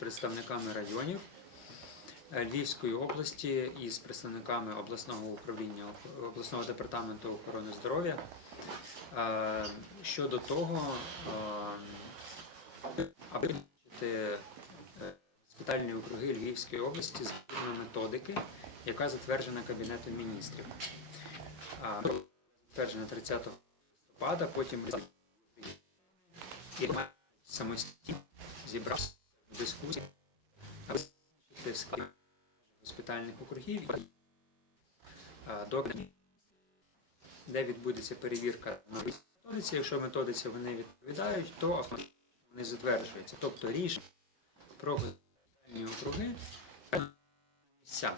представниками районів е, Львівської області і з представниками обласного управління обласного департаменту охорони здоров'я е, щодо того, е, аби госпітальні округи Львівської області згідно методики, яка затверджена Кабінетом міністрів. Затверджена 30 листопада, потім і самостійно зібрався дискусії госпітальних округів і а, де відбудеться перевірка на методиці. Якщо методиці вони відповідають, то автоматично вони затверджуються. Тобто рішення про госпітальні округи місця.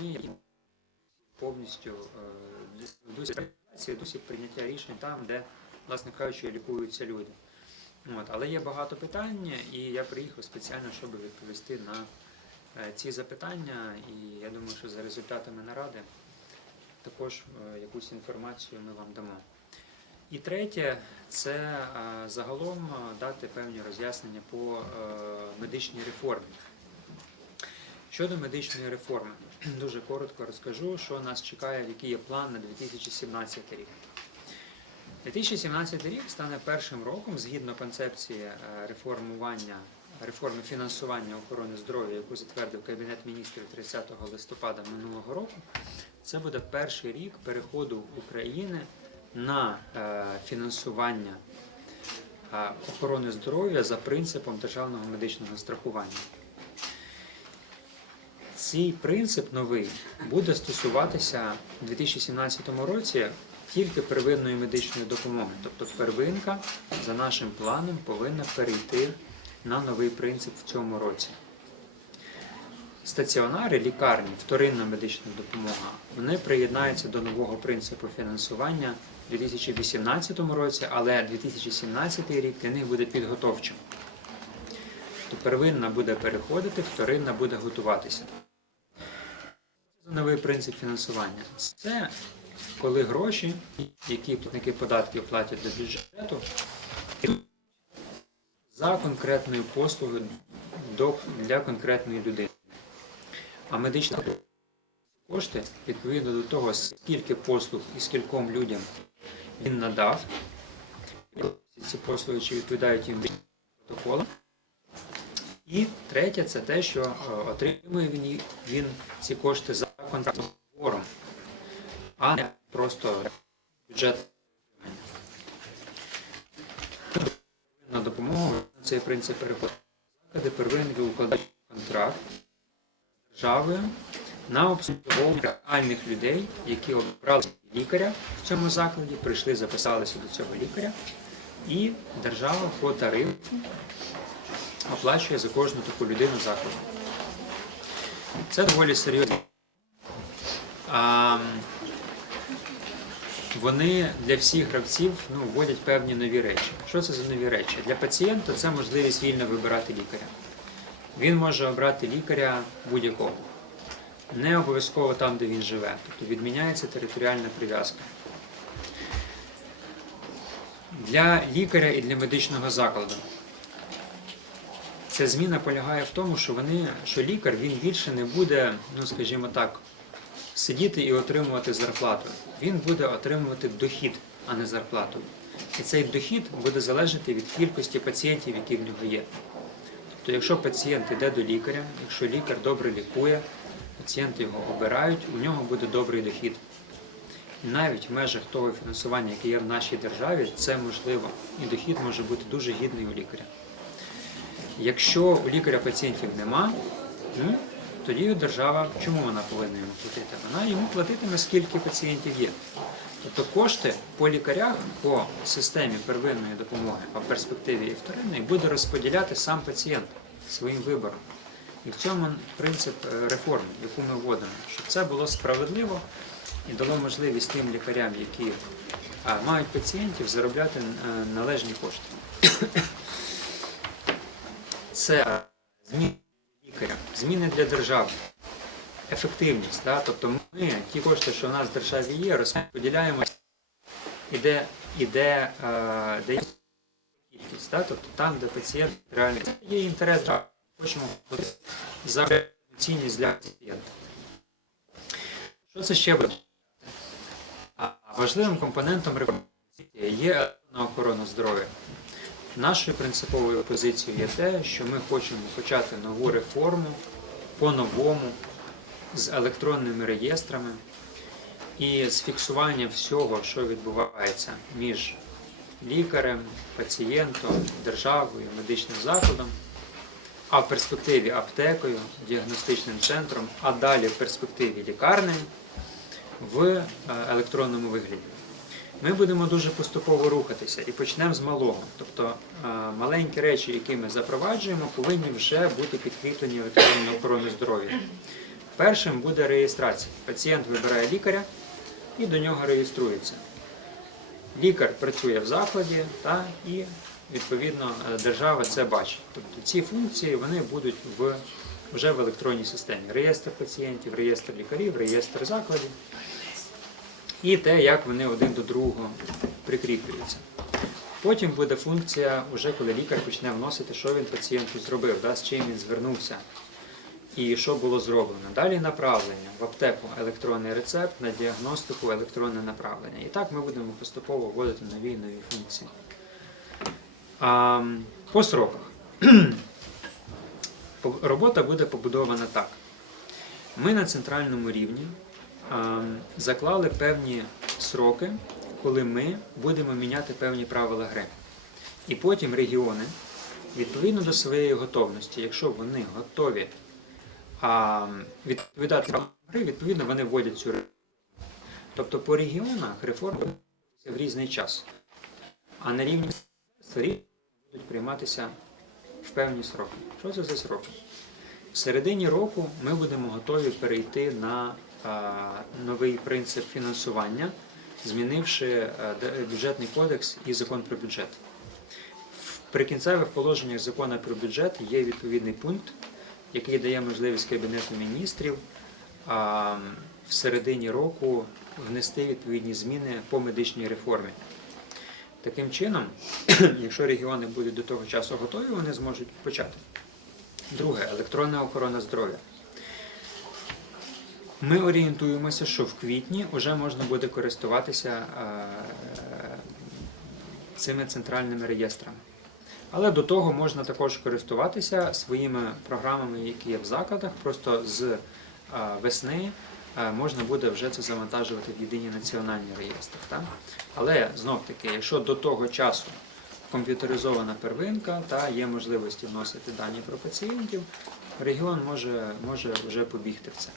Ми повністю е, дусі прийняття рішень там, де, власне кажучи, лікуються люди. От, але є багато питань, і я приїхав спеціально, щоб відповісти на е, ці запитання. І я думаю, що за результатами наради також е, якусь інформацію ми вам дамо. І третє, це е, загалом дати певні роз'яснення по медичній реформі. Щодо медичної реформи, дуже коротко розкажу, що нас чекає, який є план на 2017 рік. 2017 рік стане першим роком згідно концепції е, реформування реформи фінансування охорони здоров'я, яку затвердив Кабінет міністрів 30 листопада минулого року. Це буде перший рік переходу України на е, фінансування е, охорони здоров'я за принципом державного медичного страхування. Цей принцип новий буде стосуватися у 2017 році тільки первинної медичної допомоги. Тобто первинка за нашим планом повинна перейти на новий принцип в цьому році. Стаціонари, лікарні, вторинна медична допомога, вони приєднаються до нового принципу фінансування у 2018 році, але 2017 рік для них буде підготовчим. То первинна буде переходити, вторинна буде готуватися. Новий принцип фінансування. Це коли гроші, які платники податків платять до бюджету, за конкретною послугою для конкретної людини. А медичні кошти відповідно до того, скільки послуг і скільком людям він надав, ці послуги чи відповідають їм протоколам. І третє, це те, що е, отримує він, ці кошти за контрактом а не просто бюджет. На допомогу на цей принцип переходить. Заклади первинки укладають контракт з державою на обслуговування реальних людей, які обрали лікаря в цьому закладі, прийшли, записалися до цього лікаря, і держава по тарифу оплачує за кожну таку людину закладу. Це доволі серйозно. Вони для всіх гравців ну, вводять певні нові речі. Що це за нові речі? Для пацієнта це можливість вільно вибирати лікаря. Він може обрати лікаря будь-якого. Не обов'язково там, де він живе. Тобто відміняється територіальна прив'язка. Для лікаря і для медичного закладу. Ця зміна полягає в тому, що вони, що лікар він більше не буде, ну скажімо так, сидіти і отримувати зарплату. Він буде отримувати дохід, а не зарплату. І цей дохід буде залежати від кількості пацієнтів, які в нього є. Тобто, якщо пацієнт йде до лікаря, якщо лікар добре лікує, пацієнти його обирають, у нього буде добрий дохід. І навіть в межах того фінансування, яке є в нашій державі, це можливо. І дохід може бути дуже гідний у лікаря. Якщо у лікаря пацієнтів нема, тоді держава чому вона повинна йому платити? Вона йому платитиме, скільки пацієнтів є. Тобто кошти по лікарях по системі первинної допомоги, в перспективі і вторинної, буде розподіляти сам пацієнт своїм вибором. І в цьому принцип е, реформи, яку ми вводимо, щоб це було справедливо і дало можливість тим лікарям, які мають пацієнтів, заробляти е, належні кошти. Це зміни лікаря, зміни для держави, ефективність. Да? Тобто ми ті кошти, що у нас в державі є, розподіляємо іде, іде, е, де є кількість. Да? Тобто там, де пацієнт реально є інтерес, хочемо за цінність для пацієнта. Що це ще буде? Важливим компонентом реформи є охорона здоров'я. Нашою принциповою позицією є те, що ми хочемо почати нову реформу по-новому з електронними реєстрами і з фіксуванням всього, що відбувається між лікарем, пацієнтом, державою, медичним закладом, а в перспективі аптекою, діагностичним центром, а далі в перспективі лікарнею в е, електронному вигляді. Ми будемо дуже поступово рухатися і почнемо з малого. Тобто е, маленькі речі, які ми запроваджуємо, повинні вже бути підкріплені електронною охороною здоров'я. Першим буде реєстрація. Пацієнт вибирає лікаря і до нього реєструється. Лікар працює в закладі та, і відповідно е, держава це бачить. Тобто ці функції вони будуть в, вже в електронній системі. Реєстр пацієнтів, реєстр лікарів, реєстр закладів і те, як вони один до другого прикріплюються. Потім буде функція, вже коли лікар почне вносити, що він пацієнту зробив, да, з чим він звернувся і що було зроблено. Далі направлення в аптеку електронний рецепт, на діагностику електронне направлення. І так ми будемо поступово вводити нові нові функції. А, по сроках. Робота буде побудована так. Ми на центральному рівні заклали певні сроки, коли ми будемо міняти певні правила гри. І потім регіони, відповідно до своєї готовності, якщо вони готові відповідати правилам гри, відповідно вони вводять цю реформу. Тобто по регіонах реформи в різний час. А на рівні будуть прийматися в певні сроки. Що це за сроки? В середині року ми будемо готові перейти на новий принцип фінансування, змінивши бюджетний кодекс і закон про бюджет. В прикінцевих положеннях закону про бюджет є відповідний пункт, який дає можливість Кабінету міністрів в середині року внести відповідні зміни по медичній реформі. Таким чином, якщо регіони будуть до того часу готові, вони зможуть почати. Друге електронна охорона здоров'я. Ми орієнтуємося, що в квітні вже можна буде користуватися е, цими центральними реєстрами. Але до того можна також користуватися своїми програмами, які є в закладах. Просто з е, весни е, можна буде вже це завантажувати в єдині національні реєстри. Так? Але знов таки, якщо до того часу комп'ютеризована первинка та є можливості вносити дані про пацієнтів, регіон може, може вже побігти в це.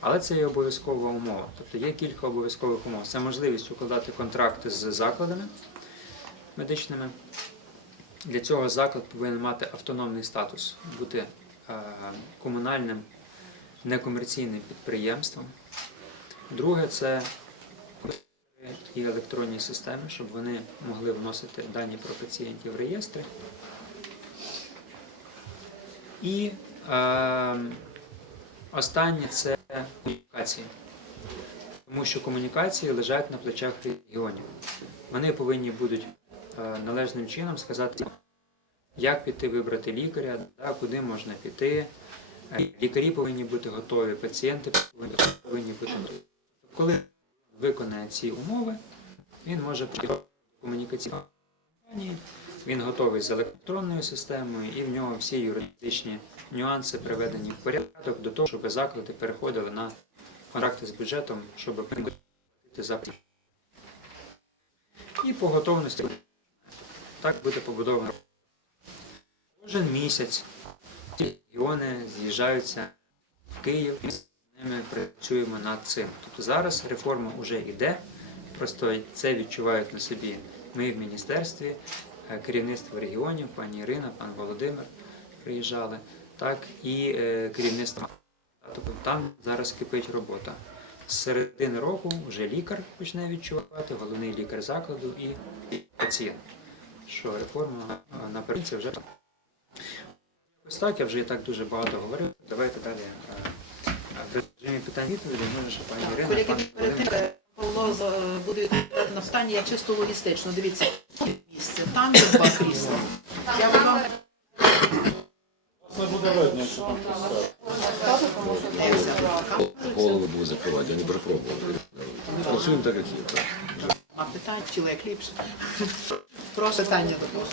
Але це є обов'язкова умова. Тобто є кілька обов'язкових умов. Це можливість укладати контракти з закладами медичними. Для цього заклад повинен мати автономний статус, бути е, комунальним некомерційним підприємством. Друге це і електронні системи, щоб вони могли вносити дані про пацієнтів в реєстри. І останнє це комунікації. Тому що комунікації лежать на плечах регіонів. Вони повинні будуть е, належним чином сказати, як піти вибрати лікаря, куди можна піти. Е, Лікарі повинні бути готові, пацієнти повинні, бути готові. Коли виконає ці умови, він може прийти до комунікаційної компанії, він готовий з електронною системою, і в нього всі юридичні нюанси приведені в порядок до того, щоб заклади переходили на контракти з бюджетом, щоб платити за. І по готовності так буде побудовано. Кожен місяць ці регіони з'їжджаються в Київ і з ними працюємо над цим. Тобто зараз реформа вже йде, просто це відчувають на собі ми в міністерстві, керівництво регіонів, пані Ірина, пан Володимир приїжджали, так і е, керівництво. Тобто там зараз кипить робота. З середини року вже лікар почне відчувати, головний лікар закладу і пацієнт. Що реформа е, вже так. Ось так, я вже і так дуже багато говорив. Давайте далі. е, е, В режимі питань відповіді може ще пані Ірина, Колеги, перед тим, Павло буде на питання, я чисто логістично. Дивіться, там є два крісла. Я вам Це буде видно. Голови були закривати, вони перепробували. Працюємо так, як є. А питання, як ліпше? Прошу питання до вас.